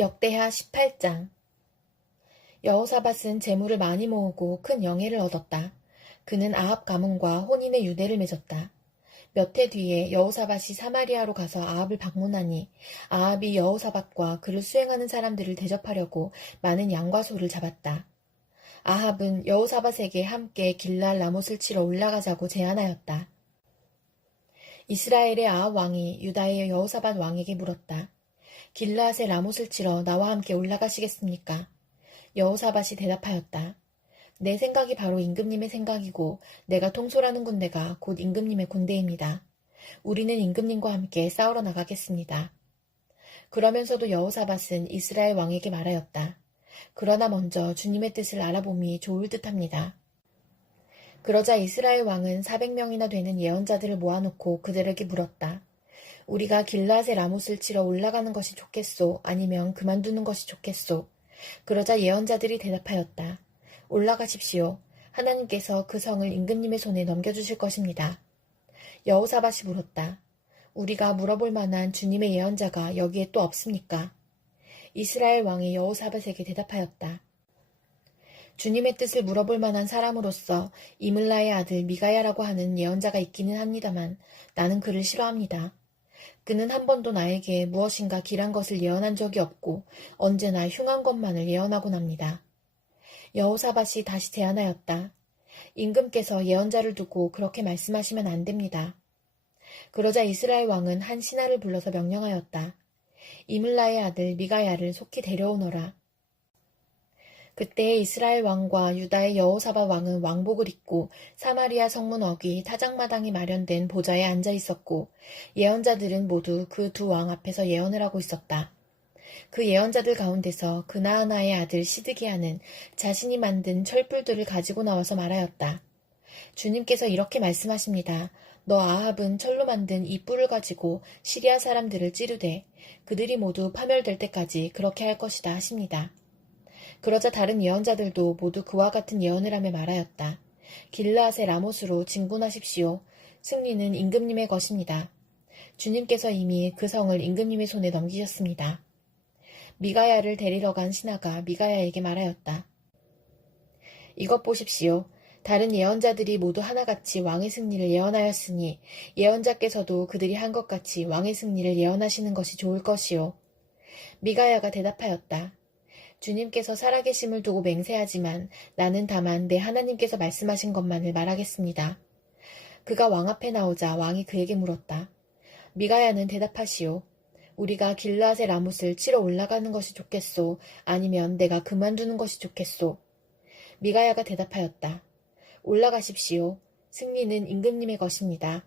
역대하 18장. 여호사밧은 재물을 많이 모으고 큰 영예를 얻었다. 그는 아합 가문과 혼인의 유대를 맺었다. 몇 해 뒤에 여호사밧이 사마리아로 가서 아합을 방문하니 아합이 여호사밧과 그를 수행하는 사람들을 대접하려고 많은 양과 소를 잡았다. 아합은 여호사밧에게 함께 길랄 라못을 치러 올라가자고 제안하였다. 이스라엘의 아합 왕이 유다의 여호사밧 왕에게 물었다. 길르앗의 라못을 치러 나와 함께 올라가시겠습니까? 여호사밧이 대답하였다. 내 생각이 바로 임금님의 생각이고 내가 통솔하는 군대가 곧 임금님의 군대입니다. 우리는 임금님과 함께 싸우러 나가겠습니다. 그러면서도 여호사밧은 이스라엘 왕에게 말하였다. 그러나 먼저 주님의 뜻을 알아봄이 좋을 듯합니다. 그러자 이스라엘 왕은 400명이나 되는 예언자들을 모아놓고 그들에게 물었다. 우리가 길르앗의 라못을 치러 올라가는 것이 좋겠소? 아니면 그만두는 것이 좋겠소? 그러자 예언자들이 대답하였다. 올라가십시오. 하나님께서 그 성을 임금님의 손에 넘겨주실 것입니다. 여호사밧이 물었다. 우리가 물어볼 만한 주님의 예언자가 여기에 또 없습니까? 이스라엘 왕이 여호사밧에게 대답하였다. 주님의 뜻을 물어볼 만한 사람으로서 이물라의 아들 미가야라고 하는 예언자가 있기는 합니다만 나는 그를 싫어합니다. 그는 한 번도 나에게 무엇인가 길한 것을 예언한 적이 없고 언제나 흉한 것만을 예언하곤 합니다. 여호사밧이 다시 제안하였다. 임금께서 예언자를 두고 그렇게 말씀하시면 안 됩니다. 그러자 이스라엘 왕은 한 신하를 불러서 명령하였다. 이물라의 아들 미가야를 속히 데려오너라. 그때 이스라엘 왕과 유다의 여호사밧 왕은 왕복을 입고 사마리아 성문 어귀 타작마당이 마련된 보좌에 앉아 있었고 예언자들은 모두 그 두 왕 앞에서 예언을 하고 있었다. 그 예언자들 가운데서 그나아나의 아들 시드기야는 자신이 만든 철불들을 가지고 나와서 말하였다. 주님께서 이렇게 말씀하십니다. 너 아합은 철로 만든 이 뿔을 가지고 시리아 사람들을 찌르되 그들이 모두 파멸될 때까지 그렇게 할 것이다 하십니다. 그러자 다른 예언자들도 모두 그와 같은 예언을 하며 말하였다. 길르앗의 라못으로 진군하십시오. 승리는 임금님의 것입니다. 주님께서 이미 그 성을 임금님의 손에 넘기셨습니다. 미가야를 데리러 간 신하가 미가야에게 말하였다. 이것 보십시오. 다른 예언자들이 모두 하나같이 왕의 승리를 예언하였으니 예언자께서도 그들이 한 것 같이 왕의 승리를 예언하시는 것이 좋을 것이요. 미가야가 대답하였다. 주님께서 살아계심을 두고 맹세하지만 나는 다만 내 하나님께서 말씀하신 것만을 말하겠습니다. 그가 왕 앞에 나오자 왕이 그에게 물었다. 미가야는 대답하시오. 우리가 길르앗의 라못을 치러 올라가는 것이 좋겠소? 아니면 내가 그만두는 것이 좋겠소? 미가야가 대답하였다. 올라가십시오. 승리는 임금님의 것입니다.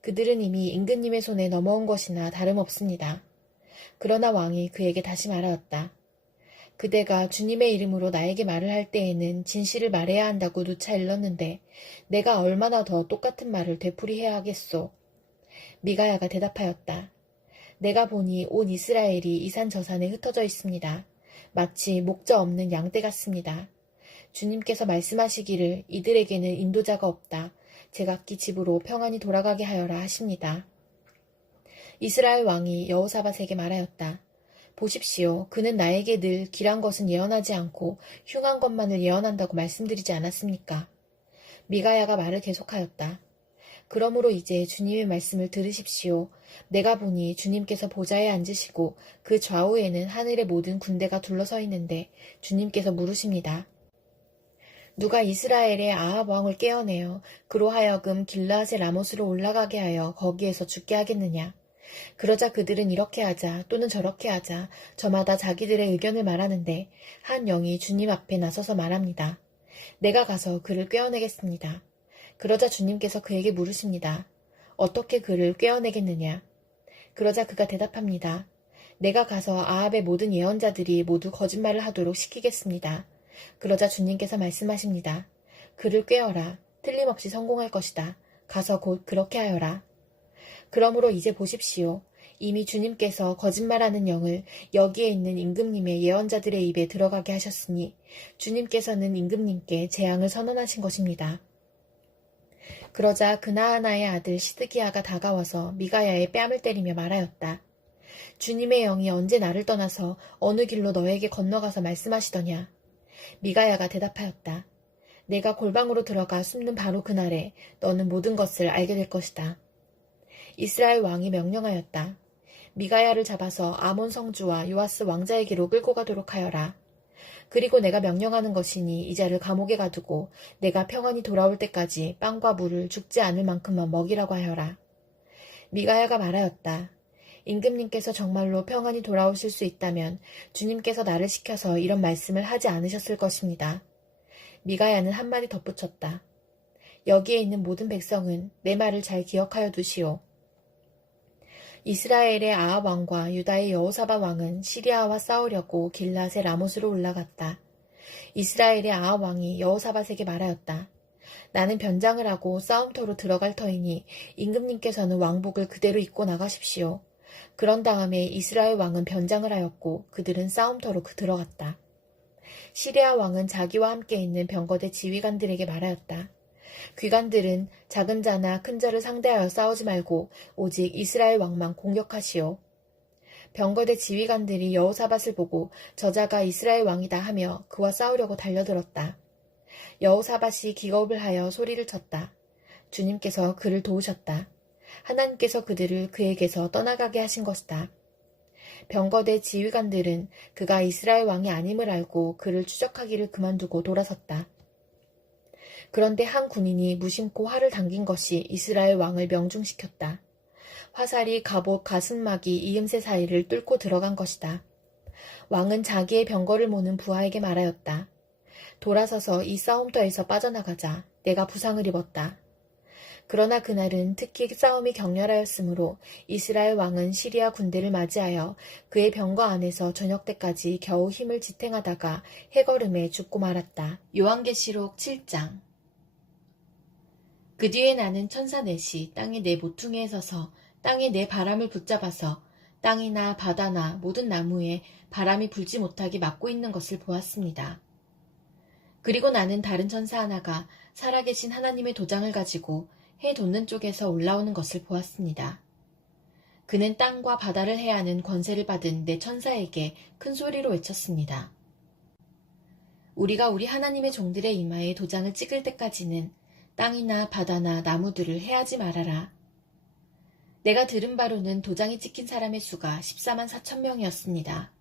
그들은 이미 임금님의 손에 넘어온 것이나 다름없습니다. 그러나 왕이 그에게 다시 말하였다. 그대가 주님의 이름으로 나에게 말을 할 때에는 진실을 말해야 한다고 누차 일렀는데 내가 얼마나 더 똑같은 말을 되풀이해야 하겠소? 미가야가 대답하였다. 내가 보니 온 이스라엘이 이 산 저 산에 흩어져 있습니다. 마치 목자 없는 양떼 같습니다. 주님께서 말씀하시기를 이들에게는 인도자가 없다. 제각기 집으로 평안히 돌아가게 하여라 하십니다. 이스라엘 왕이 여호사밧에게 말하였다. 보십시오. 그는 나에게 늘 길한 것은 예언하지 않고 흉한 것만을 예언한다고 말씀드리지 않았습니까? 미가야가 말을 계속하였다. 그러므로 이제 주님의 말씀을 들으십시오. 내가 보니 주님께서 보좌에 앉으시고 그 좌우에는 하늘의 모든 군대가 둘러서 있는데 주님께서 물으십니다. 누가 이스라엘의 아합 왕을 깨어내어 그로 하여금 길르앗의 라못으로 올라가게 하여 거기에서 죽게 하겠느냐? 그러자 그들은 이렇게 하자 또는 저렇게 하자 저마다 자기들의 의견을 말하는데 한 영이 주님 앞에 나서서 말합니다. 내가 가서 그를 꿰어내겠습니다. 그러자 주님께서 그에게 물으십니다. 어떻게 그를 꿰어내겠느냐? 그러자 그가 대답합니다. 내가 가서 아합의 모든 예언자들이 모두 거짓말을 하도록 시키겠습니다. 그러자 주님께서 말씀하십니다. 그를 꿰어라. 틀림없이 성공할 것이다. 가서 곧 그렇게 하여라. 그러므로 이제 보십시오. 이미 주님께서 거짓말하는 영을 여기에 있는 임금님의 예언자들의 입에 들어가게 하셨으니 주님께서는 임금님께 재앙을 선언하신 것입니다. 그러자 그나아나의 아들 시드기야가 다가와서 미가야의 뺨을 때리며 말하였다. 주님의 영이 언제 나를 떠나서 어느 길로 너에게 건너가서 말씀하시더냐? 미가야가 대답하였다. 내가 골방으로 들어가 숨는 바로 그날에 너는 모든 것을 알게 될 것이다. 이스라엘 왕이 명령하였다. 미가야를 잡아서 아몬 성주와 요아스 왕자에게로 끌고 가도록 하여라. 그리고 내가 명령하는 것이니 이 자를 감옥에 가두고 내가 평안히 돌아올 때까지 빵과 물을 죽지 않을 만큼만 먹이라고 하여라. 미가야가 말하였다. 임금님께서 정말로 평안히 돌아오실 수 있다면 주님께서 나를 시켜서 이런 말씀을 하지 않으셨을 것입니다. 미가야는 한마디 덧붙였다. 여기에 있는 모든 백성은 내 말을 잘 기억하여 두시오. 이스라엘의 아합 왕과 유다의 여호사밧 왕은 시리아와 싸우려고 길앗의 라못으로 올라갔다. 이스라엘의 아합 왕이 여호사밧에게 말하였다. 나는 변장을 하고 싸움터로 들어갈 터이니 임금님께서는 왕복을 그대로 입고 나가십시오. 그런 다음에 이스라엘 왕은 변장을 하였고 그들은 싸움터로 들어갔다. 시리아 왕은 자기와 함께 있는 병거대 지휘관들에게 말하였다. 귀관들은 작은 자나 큰 자를 상대하여 싸우지 말고 오직 이스라엘 왕만 공격하시오. 병거대 지휘관들이 여호사밧을 보고 저자가 이스라엘 왕이다 하며 그와 싸우려고 달려들었다. 여호사밧이 기겁을 하여 소리를 쳤다. 주님께서 그를 도우셨다. 하나님께서 그들을 그에게서 떠나가게 하신 것이다. 병거대 지휘관들은 그가 이스라엘 왕이 아님을 알고 그를 추적하기를 그만두고 돌아섰다. 그런데 한 군인이 무심코 활을 당긴 것이 이스라엘 왕을 명중시켰다. 화살이 갑옷 가슴막이 이음새 사이를 뚫고 들어간 것이다. 왕은 자기의 병거를 모는 부하에게 말하였다. 돌아서서 이 싸움터에서 빠져나가자. 내가 부상을 입었다. 그러나 그날은 특히 싸움이 격렬하였으므로 이스라엘 왕은 시리아 군대를 맞이하여 그의 병거 안에서 저녁 때까지 겨우 힘을 지탱하다가 해걸음에 죽고 말았다. 요한계시록 7장. 그 뒤에 나는 천사 넷이 땅의 네 모퉁이에 서서 땅의 네 바람을 붙잡아서 땅이나 바다나 모든 나무에 바람이 불지 못하게 막고 있는 것을 보았습니다. 그리고 나는 다른 천사 하나가 살아계신 하나님의 도장을 가지고 해 돋는 쪽에서 올라오는 것을 보았습니다. 그는 땅과 바다를 해하는 권세를 받은 내 천사에게 큰 소리로 외쳤습니다. 우리가 우리 하나님의 종들의 이마에 도장을 찍을 때까지는 땅이나 바다나 나무들을 해하지 말아라. 내가 들은 바로는 도장이 찍힌 사람의 수가 14만 4천 명이었습니다.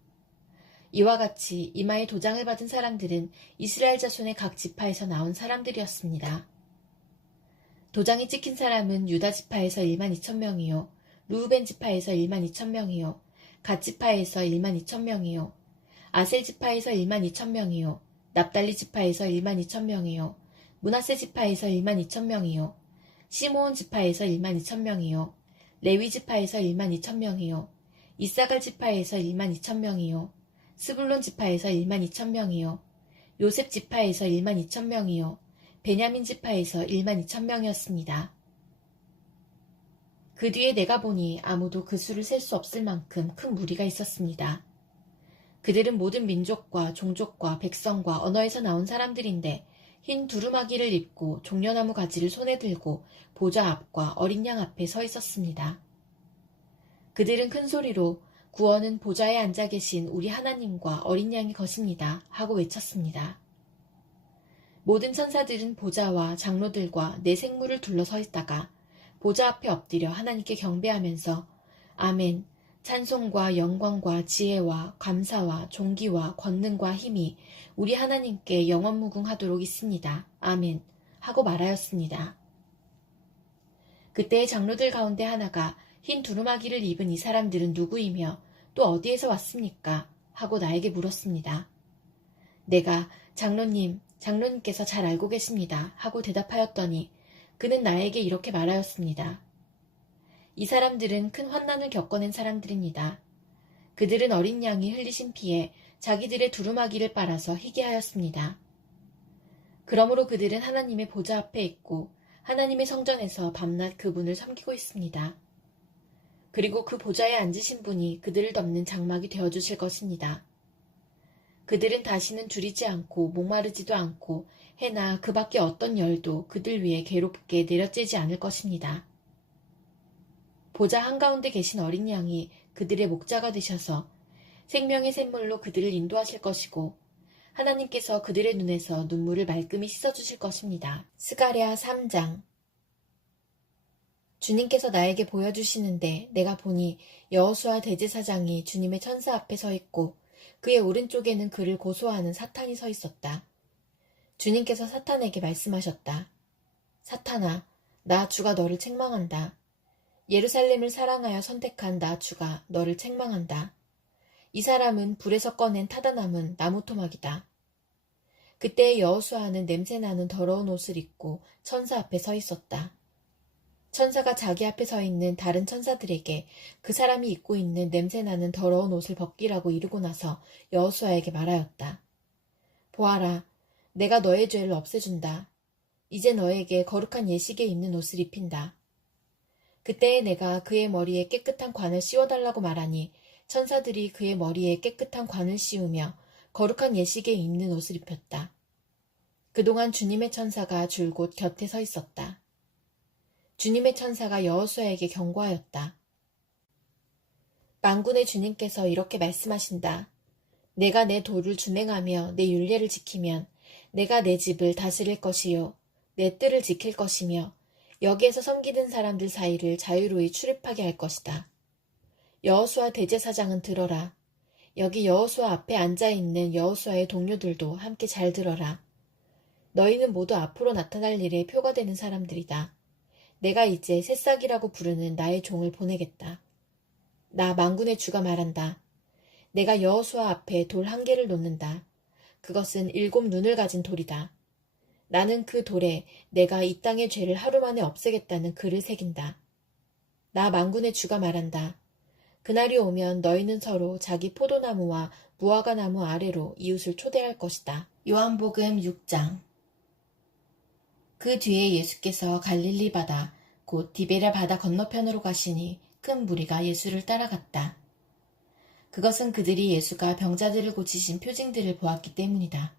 이와 같이 이마에 도장을 받은 사람들은 이스라엘 자손의 각 지파에서 나온 사람들이었습니다. 도장이 찍힌 사람은 유다 지파에서 1만 2천 명이요, 루우벤 지파에서 1만 2천 명이요, 갓 지파에서 1만 2천 명이요, 아셀 지파에서 1만 2천 명이요, 납달리 지파에서 1만 2천 명이요, 므낫세 지파에서 1만 2천 명이요, 시므온 지파에서 1만 2천 명이요, 레위 지파에서 1만 2천 명이요, 이사갈 지파에서 1만 2천 명이요, 스불론 지파에서 1만 2천 명이요, 요셉 지파에서 1만 2천 명이요, 베냐민 지파에서 1만 2천 명이었습니다. 그 뒤에 내가 보니 아무도 그 수를 셀 수 없을 만큼 큰 무리가 있었습니다. 그들은 모든 민족과 종족과 백성과 언어에서 나온 사람들인데 흰 두루마기를 입고 종려나무 가지를 손에 들고 보좌 앞과 어린 양 앞에 서 있었습니다. 그들은 큰 소리로 구원은 보좌에 앉아 계신 우리 하나님과 어린 양이 것입니다 하고 외쳤습니다. 모든 천사들은 보좌와 장로들과 내 생물을 둘러서 있다가 보좌 앞에 엎드려 하나님께 경배하면서 아멘, 찬송과 영광과 지혜와 감사와 존귀와 권능과 힘이 우리 하나님께 영원무궁하도록 있습니다. 아멘 하고 말하였습니다. 그때의 장로들 가운데 하나가 흰 두루마기를 입은 이 사람들은 누구이며 또 어디에서 왔습니까? 하고 나에게 물었습니다. 내가 장로님께서 잘 알고 계십니다 하고 대답하였더니 그는 나에게 이렇게 말하였습니다. 이 사람들은 큰 환난을 겪어낸 사람들입니다. 그들은 어린 양이 흘리신 피에 자기들의 두루마기를 빨아서 희게 하였습니다. 그러므로 그들은 하나님의 보좌 앞에 있고 하나님의 성전에서 밤낮 그분을 섬기고 있습니다. 그리고 그 보좌에 앉으신 분이 그들을 덮는 장막이 되어주실 것입니다. 그들은 다시는 줄이지 않고 목마르지도 않고 해나 그 밖에 어떤 열도 그들 위에 괴롭게 내려쬐지 않을 것입니다. 보좌 한가운데 계신 어린 양이 그들의 목자가 되셔서 생명의 샘물로 그들을 인도하실 것이고 하나님께서 그들의 눈에서 눈물을 말끔히 씻어주실 것입니다. 스가랴 3장. 주님께서 나에게 보여주시는데 내가 보니 여호수아 대제사장이 주님의 천사 앞에 서 있고 그의 오른쪽에는 그를 고소하는 사탄이 서 있었다. 주님께서 사탄에게 말씀하셨다. 사탄아, 나 주가 너를 책망한다. 예루살렘을 사랑하여 선택한 나 주가 너를 책망한다. 이 사람은 불에서 꺼낸 타다남은 나무 토막이다. 그때 여호수아는 냄새나는 더러운 옷을 입고 천사 앞에 서 있었다. 천사가 자기 앞에 서 있는 다른 천사들에게 그 사람이 입고 있는 냄새나는 더러운 옷을 벗기라고 이르고 나서 여호수아에게 말하였다. 보아라, 내가 너의 죄를 없애준다. 이제 너에게 거룩한 예식에 입는 옷을 입힌다. 그때에 내가 그의 머리에 깨끗한 관을 씌워달라고 말하니 천사들이 그의 머리에 깨끗한 관을 씌우며 거룩한 예식에 입는 옷을 입혔다. 그동안 주님의 천사가 줄곧 곁에 서 있었다. 주님의 천사가 여호수아에게 경고하였다. 만군의 주님께서 이렇게 말씀하신다. 내가 내 도를 준행하며 내 율례를 지키면 내가 내 집을 다스릴 것이요 내 뜰을 지킬 것이며 여기에서 섬기는 사람들 사이를 자유로이 출입하게 할 것이다. 여호수아 대제사장은 들어라. 여기 여호수아 앞에 앉아있는 여호수아의 동료들도 함께 잘 들어라. 너희는 모두 앞으로 나타날 일에 표가 되는 사람들이다. 내가 이제 새싹이라고 부르는 나의 종을 보내겠다. 나 만군의 주가 말한다. 내가 여호수아 앞에 돌 한 개를 놓는다. 그것은 7 눈을 가진 돌이다. 나는 그 돌에 내가 이 땅의 죄를 하루 만에 없애겠다는 글을 새긴다. 나 만군의 주가 말한다. 그날이 오면 너희는 서로 자기 포도나무와 무화과나무 아래로 이웃을 초대할 것이다. 요한복음 6장. 그 뒤에 예수께서 갈릴리 바다 곧 디베랴 바다 건너편으로 가시니 큰 무리가 예수를 따라갔다. 그것은 그들이 예수가 병자들을 고치신 표징들을 보았기 때문이다.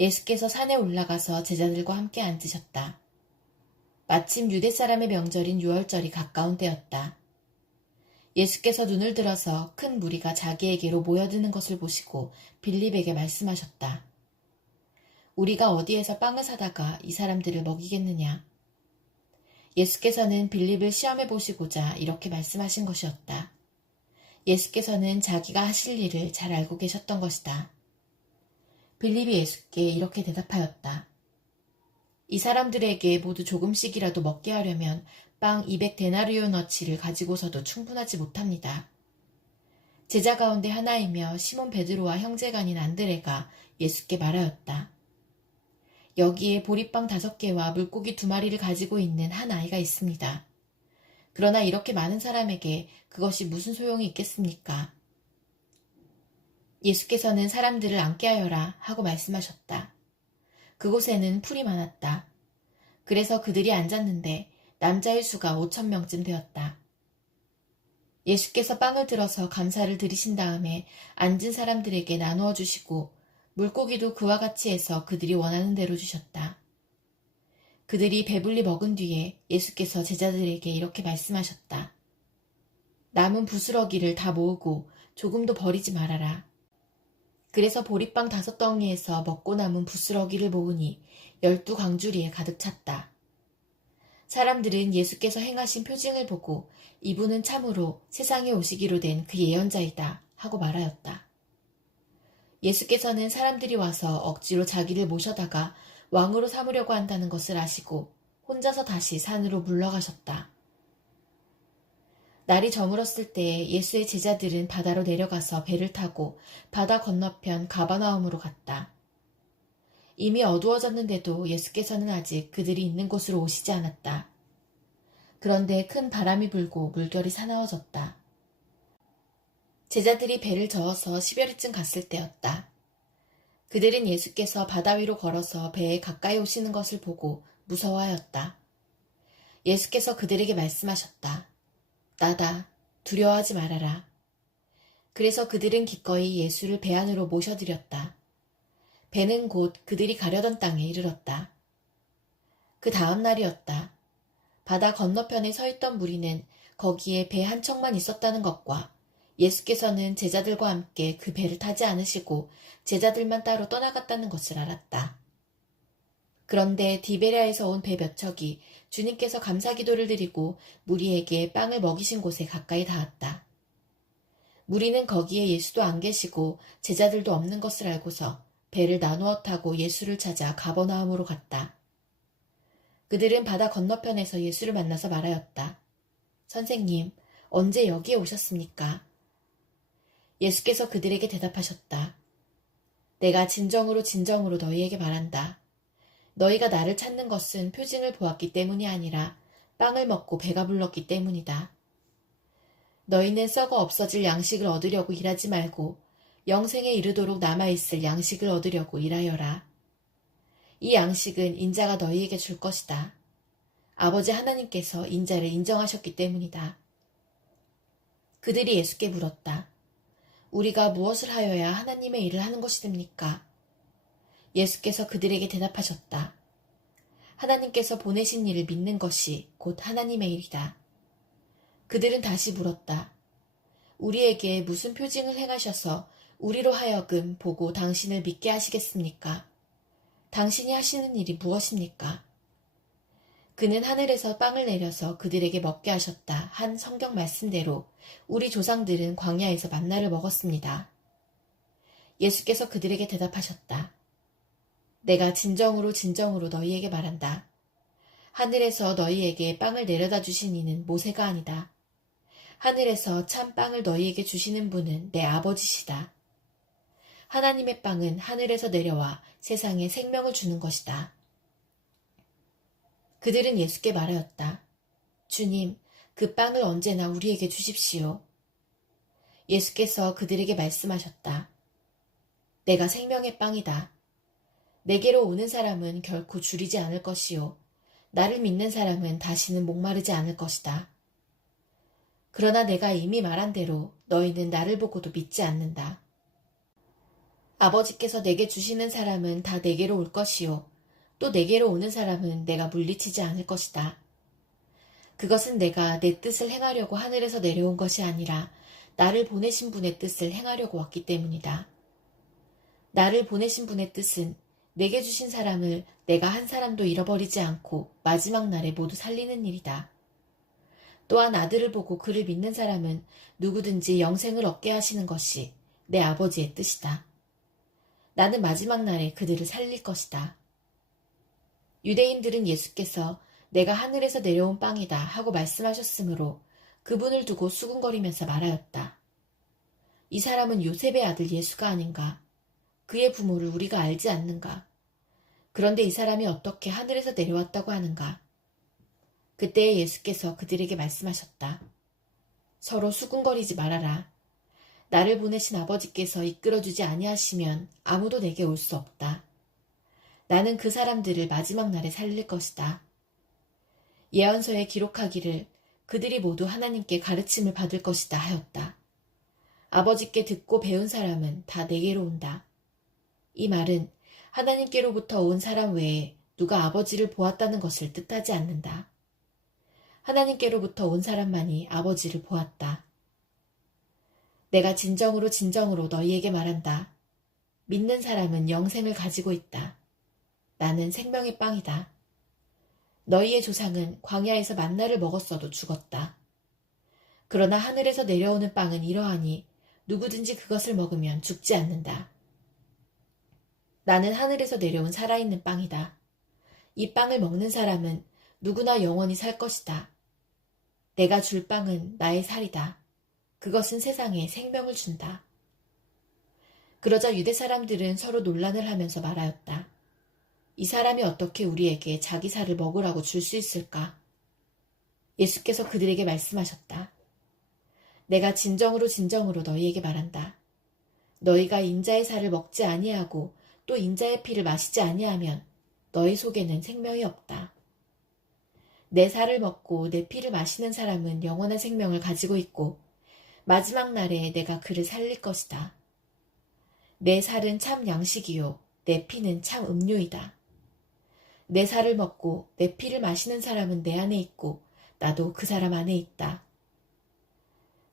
예수께서 산에 올라가서 제자들과 함께 앉으셨다. 마침 유대 사람의 명절인 유월절이 가까운 때였다. 예수께서 눈을 들어서 큰 무리가 자기에게로 모여드는 것을 보시고 빌립에게 말씀하셨다. 우리가 어디에서 빵을 사다가 이 사람들을 먹이겠느냐? 예수께서는 빌립을 시험해 보시고자 이렇게 말씀하신 것이었다. 예수께서는 자기가 하실 일을 잘 알고 계셨던 것이다. 빌립이 예수께 이렇게 대답하였다. 이 사람들에게 모두 조금씩이라도 먹게 하려면 빵 200데나리오너치를 가지고서도 충분하지 못합니다. 제자 가운데 하나이며 시몬 베드로와 형제가 아닌 안드레가 예수께 말하였다. 여기에 보리빵 5개와 물고기 2마리를 가지고 있는 한 아이가 있습니다. 그러나 이렇게 많은 사람에게 그것이 무슨 소용이 있겠습니까? 예수께서는 사람들을 앉게 하여라 하고 말씀하셨다. 그곳에는 풀이 많았다. 그래서 그들이 앉았는데 남자의 수가 5,000명쯤 되었다. 예수께서 빵을 들어서 감사를 드리신 다음에 앉은 사람들에게 나누어 주시고 물고기도 그와 같이 해서 그들이 원하는 대로 주셨다. 그들이 배불리 먹은 뒤에 예수께서 제자들에게 이렇게 말씀하셨다. 남은 부스러기를 다 모으고 조금도 버리지 말아라. 그래서 보리빵 5덩이에서 먹고 남은 부스러기를 모으니 12광주리에 가득 찼다. 사람들은 예수께서 행하신 표징을 보고 이분은 참으로 세상에 오시기로 된 그 예언자이다 하고 말하였다. 예수께서는 사람들이 와서 억지로 자기를 모셔다가 왕으로 삼으려고 한다는 것을 아시고 혼자서 다시 산으로 물러가셨다. 날이 저물었을 때에 예수의 제자들은 바다로 내려가서 배를 타고 바다 건너편 가버나움으로 갔다. 이미 어두워졌는데도 예수께서는 아직 그들이 있는 곳으로 오시지 않았다. 그런데 큰 바람이 불고 물결이 사나워졌다. 제자들이 배를 저어서 10여리쯤 갔을 때였다. 그들은 예수께서 바다 위로 걸어서 배에 가까이 오시는 것을 보고 무서워하였다. 예수께서 그들에게 말씀하셨다. 나다. 두려워하지 말아라. 그래서 그들은 기꺼이 예수를 배 안으로 모셔들였다. 배는 곧 그들이 가려던 땅에 이르렀다. 그 다음 날이었다. 바다 건너편에 서 있던 무리는 거기에 배 한 척만 있었다는 것과 예수께서는 제자들과 함께 그 배를 타지 않으시고 제자들만 따로 떠나갔다는 것을 알았다. 그런데 디베랴에서 온 배 몇 척이 주님께서 감사기도를 드리고 무리에게 빵을 먹이신 곳에 가까이 닿았다. 무리는 거기에 예수도 안 계시고 제자들도 없는 것을 알고서 배를 나누어 타고 예수를 찾아 가버나움으로 갔다. 그들은 바다 건너편에서 예수를 만나서 말하였다. 선생님, 언제 여기에 오셨습니까? 예수께서 그들에게 대답하셨다. 내가 진정으로 진정으로 너희에게 말한다. 너희가 나를 찾는 것은 표징을 보았기 때문이 아니라 빵을 먹고 배가 불렀기 때문이다. 너희는 썩어 없어질 양식을 얻으려고 일하지 말고 영생에 이르도록 남아있을 양식을 얻으려고 일하여라. 이 양식은 인자가 너희에게 줄 것이다. 아버지 하나님께서 인자를 인정하셨기 때문이다. 그들이 예수께 물었다. 우리가 무엇을 하여야 하나님의 일을 하는 것이 됩니까? 예수께서 그들에게 대답하셨다. 하나님께서 보내신 일을 믿는 것이 곧 하나님의 일이다. 그들은 다시 물었다. 우리에게 무슨 표징을 행하셔서 우리로 하여금 보고 당신을 믿게 하시겠습니까? 당신이 하시는 일이 무엇입니까? 그는 하늘에서 빵을 내려서 그들에게 먹게 하셨다 한 성경 말씀대로 우리 조상들은 광야에서 만나를 먹었습니다. 예수께서 그들에게 대답하셨다. 내가 진정으로 진정으로 너희에게 말한다. 하늘에서 너희에게 빵을 내려다 주신 이는 모세가 아니다. 하늘에서 참 빵을 너희에게 주시는 분은 내 아버지시다. 하나님의 빵은 하늘에서 내려와 세상에 생명을 주는 것이다. 그들은 예수께 말하였다. 주님, 그 빵을 언제나 우리에게 주십시오. 예수께서 그들에게 말씀하셨다. 내가 생명의 빵이다. 내게로 오는 사람은 결코 줄이지 않을 것이요. 나를 믿는 사람은 다시는 목마르지 않을 것이다. 그러나 내가 이미 말한 대로 너희는 나를 보고도 믿지 않는다. 아버지께서 내게 주시는 사람은 다 내게로 올 것이요. 또 내게로 오는 사람은 내가 물리치지 않을 것이다. 그것은 내가 내 뜻을 행하려고 하늘에서 내려온 것이 아니라 나를 보내신 분의 뜻을 행하려고 왔기 때문이다. 나를 보내신 분의 뜻은 내게 주신 사람을 내가 한 사람도 잃어버리지 않고 마지막 날에 모두 살리는 일이다. 또한 아들을 보고 그를 믿는 사람은 누구든지 영생을 얻게 하시는 것이 내 아버지의 뜻이다. 나는 마지막 날에 그들을 살릴 것이다. 유대인들은 예수께서 내가 하늘에서 내려온 빵이다 하고 말씀하셨으므로 그분을 두고 수군거리면서 말하였다. 이 사람은 요셉의 아들 예수가 아닌가? 그의 부모를 우리가 알지 않는가? 그런데 이 사람이 어떻게 하늘에서 내려왔다고 하는가? 그때에 예수께서 그들에게 말씀하셨다. 서로 수군거리지 말아라. 나를 보내신 아버지께서 이끌어주지 아니하시면 아무도 내게 올 수 없다. 나는 그 사람들을 마지막 날에 살릴 것이다. 예언서에 기록하기를 그들이 모두 하나님께 가르침을 받을 것이다 하였다. 아버지께 듣고 배운 사람은 다 내게로 온다. 이 말은 하나님께로부터 온 사람 외에 누가 아버지를 보았다는 것을 뜻하지 않는다. 하나님께로부터 온 사람만이 아버지를 보았다. 내가 진정으로 진정으로 너희에게 말한다. 믿는 사람은 영생을 가지고 있다. 나는 생명의 빵이다. 너희의 조상은 광야에서 만나를 먹었어도 죽었다. 그러나 하늘에서 내려오는 빵은 이러하니 누구든지 그것을 먹으면 죽지 않는다. 나는 하늘에서 내려온 살아있는 빵이다. 이 빵을 먹는 사람은 누구나 영원히 살 것이다. 내가 줄 빵은 나의 살이다. 그것은 세상에 생명을 준다. 그러자 유대 사람들은 서로 논란을 하면서 말하였다. 이 사람이 어떻게 우리에게 자기 살을 먹으라고 줄 수 있을까? 예수께서 그들에게 말씀하셨다. 내가 진정으로 진정으로 너희에게 말한다. 너희가 인자의 살을 먹지 아니하고 또 인자의 피를 마시지 아니하면 너희 속에는 생명이 없다. 내 살을 먹고 내 피를 마시는 사람은 영원한 생명을 가지고 있고 마지막 날에 내가 그를 살릴 것이다. 내 살은 참 양식이요 내 피는 참 음료이다. 내 살을 먹고 내 피를 마시는 사람은 내 안에 있고 나도 그 사람 안에 있다.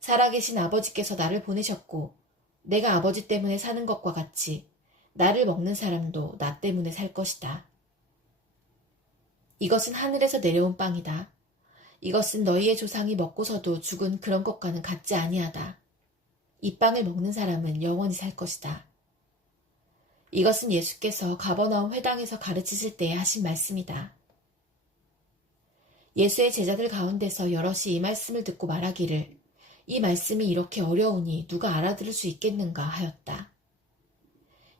살아계신 아버지께서 나를 보내셨고 내가 아버지 때문에 사는 것과 같이 나를 먹는 사람도 나 때문에 살 것이다. 이것은 하늘에서 내려온 빵이다. 이것은 너희의 조상이 먹고서도 죽은 그런 것과는 같지 아니하다. 이 빵을 먹는 사람은 영원히 살 것이다. 이것은 예수께서 가버나움 회당에서 가르치실 때에 하신 말씀이다. 예수의 제자들 가운데서 여럿이 이 말씀을 듣고 말하기를 이 말씀이 이렇게 어려우니 누가 알아들을 수 있겠는가 하였다.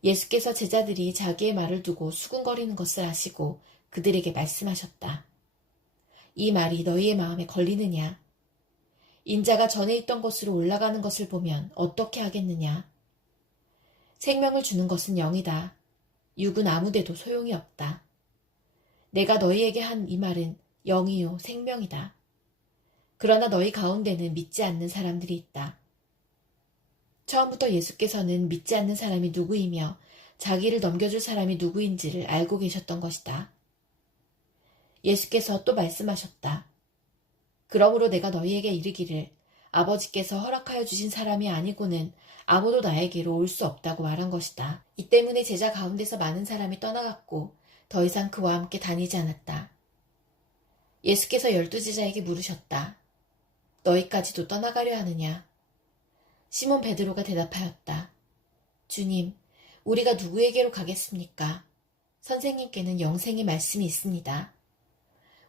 예수께서 제자들이 자기의 말을 두고 수군거리는 것을 아시고 그들에게 말씀하셨다. 이 말이 너희의 마음에 걸리느냐? 인자가 전에 있던 곳으로 올라가는 것을 보면 어떻게 하겠느냐? 생명을 주는 것은 영이다. 육은 아무데도 소용이 없다. 내가 너희에게 한 이 말은 영이요 생명이다. 그러나 너희 가운데는 믿지 않는 사람들이 있다. 처음부터 예수께서는 믿지 않는 사람이 누구이며 자기를 넘겨줄 사람이 누구인지를 알고 계셨던 것이다. 예수께서 또 말씀하셨다. 그러므로 내가 너희에게 이르기를 아버지께서 허락하여 주신 사람이 아니고는 아무도 나에게로 올 수 없다고 말한 것이다. 이 때문에 제자 가운데서 많은 사람이 떠나갔고 더 이상 그와 함께 다니지 않았다. 예수께서 12제자에게 물으셨다. 너희까지도 떠나가려 하느냐? 시몬 베드로가 대답하였다. 주님, 우리가 누구에게로 가겠습니까? 선생님께는 영생의 말씀이 있습니다.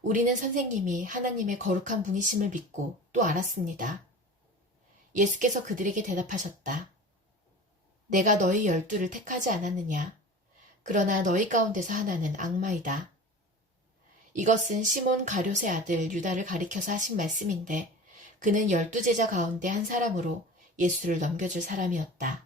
우리는 선생님이 하나님의 거룩한 분이심을 믿고 또 알았습니다. 예수께서 그들에게 대답하셨다. 내가 너희 12를 택하지 않았느냐? 그러나 너희 가운데서 하나는 악마이다. 이것은 시몬 가룟의 아들 유다를 가리켜서 하신 말씀인데 그는 12제자 가운데 한 사람으로 예수를 넘겨줄 사람이었다.